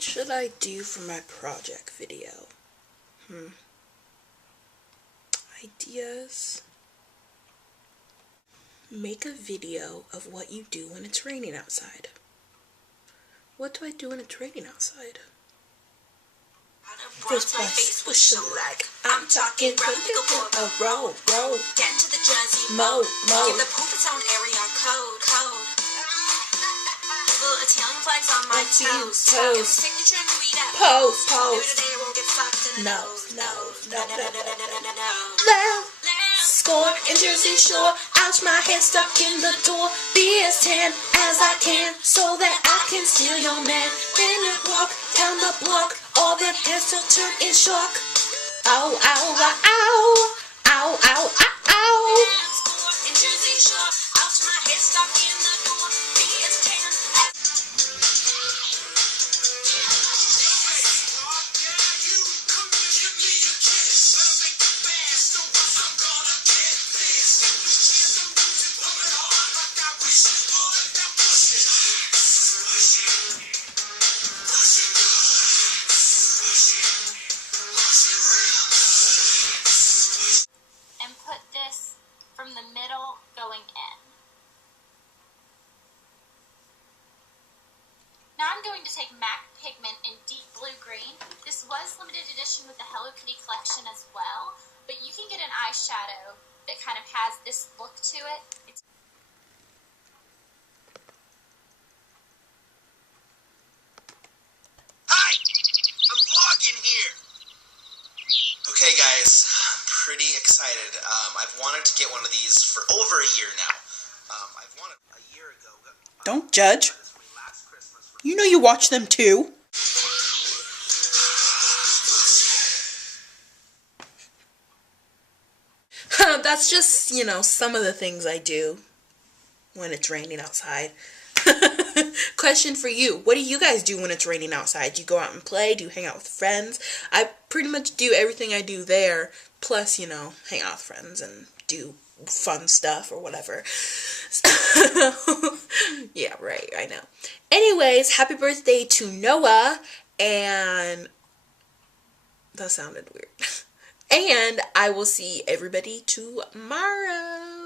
What should I do for my project video? Ideas? Make a video of what you do when it's raining outside. What do I do when it's raining outside? First place, push a like. I'm talking a roll. Get into the jersey Mo. Give the poop its own area code. Little Italian flags on my toes. Give signature and read out. Pose. Maybe today I won't get fucked in the nose. No. Let's Score in Jersey Shore. Ouch, my head stuck in the door. Be as tan as I can so that I can steal your man. Then I walk down the block. All their heads will turn in shock. Ow. score in Jersey Shore. Ouch, my head stuck in the door. Be as tan as and put this from the middle going in. Now I'm going to take MAC pigment in deep blue-green. This was limited edition with the Hello Kitty collection as well, but you can get an eyeshadow that kind of has this look to it. Hi! I'm vlogging here! Okay guys, I'm pretty excited. I've wanted to get one of these for over a year now. I've wanted a year ago. Don't judge. You know you watch them too. That's just, some of the things I do when it's raining outside. Question for you. What do you guys do when it's raining outside? Do you go out and play? Do you hang out with friends? I pretty much do everything I do there, plus, hang out with friends and do fun stuff or whatever. Yeah, right, I know. Anyways, happy birthday to Noah, and that sounded weird. And I will see everybody tomorrow.